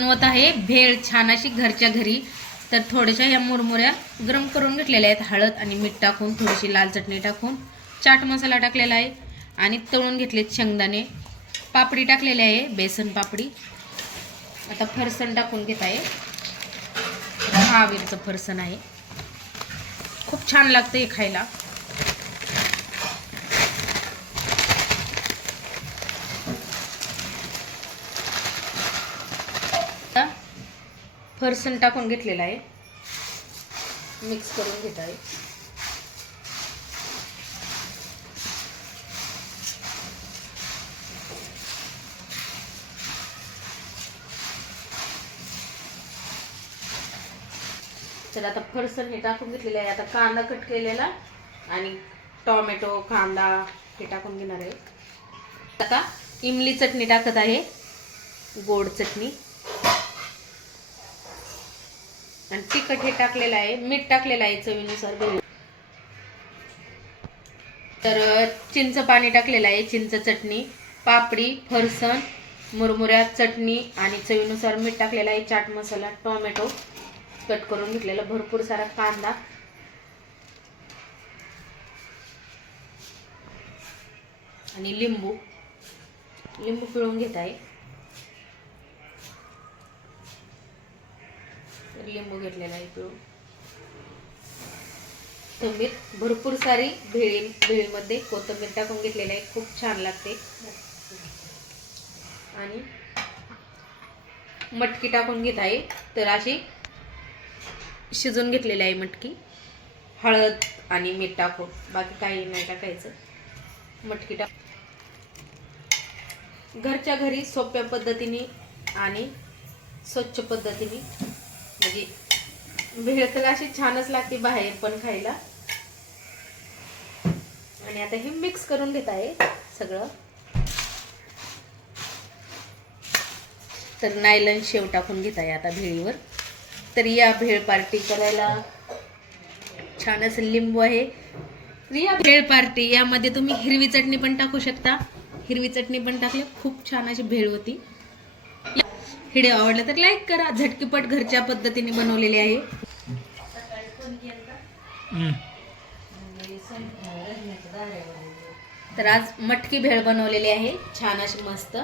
बनवत आहे भेळ छान अशी घरच्या घरी। तर थोड्याशा या मुरमुऱ्या गरम करून घेतलेल्या आहेत, हळद आणि मीठ टाकून, थोडीशी लाल चटणी टाकून, चाट मसाला टाकलेला आहे आणि तळून घेतलेत शेंगदाणे, पापडी टाकलेली आहे, बेसन पापडी। आता फरसाण टाकून घेत आहे, महावीरचं फरसाण आहे, खूप छान लागते खायला। फरसाण टाकून घेतलेला आहे, मिक्स करून घेत आहे। तर आता फरसाण हे टाकून घेतलेलं आहे। आता कांदा कट केलेला आणि टोमॅटो, कांदा हे टाकून घेणार आहे। आता इमली चटणी टाकत आहे, गोड चटणी, आणि तिखट हे टाकलेलं आहे, मीठ टाकलेलं आहे चवीनुसार। तर चिंच पाणी टाकलेलं आहे, चिंच चटणी, पापडी, फरसाण, मुरमुऱ्या, चटणी आणि चवीनुसार मीठ टाकलेलं आहे, चाट मसाला, टोमॅटो कट करून घेतलेला, भरपूर सारा कांदा आणि लिंबू पिळून घेत आहे। लिंबू घेतलेला आहे पिळून। कोथिंबीर भरपूर सारी, भेळीमध्ये कोथिंबीर टाकून घेतलेली आहे, खूप छान लागते। आणि मटकी टाकून घेत आहे, तर अशी शिजून घेतलेली आहे मटकी, हळद आणि मीठ टाकून, बाकी काही नाही टाकायचं। मटकी टाक घरच्या घरी सोप्या पद्धतीने आणि स्वच्छ पद्धतीने, म्हणजे भेळ तर अशी छानच लागते बाहेर पण खायला। आणि आता हे मिक्स करून घेत आहे सगळं। तर नायलॉन शेव टाकून घेत आहे आता भेळीवर। तर या भेळ पार्टी करायला छान असं लिंबू आहे, या भेळ पार्टी यामध्ये तुम्ही हिरवी चटणी पण टाकू शकता, हिरवी चटणी पण टाकली खूप छान अशी भेळ होती। व्हिडिओ आवडला तर लाईक करा, झटकीपट घरच्या पद्धतीने बनवलेली आहे। तर आज मटकी भेळ बनवलेली आहे, छान अशी मस्त।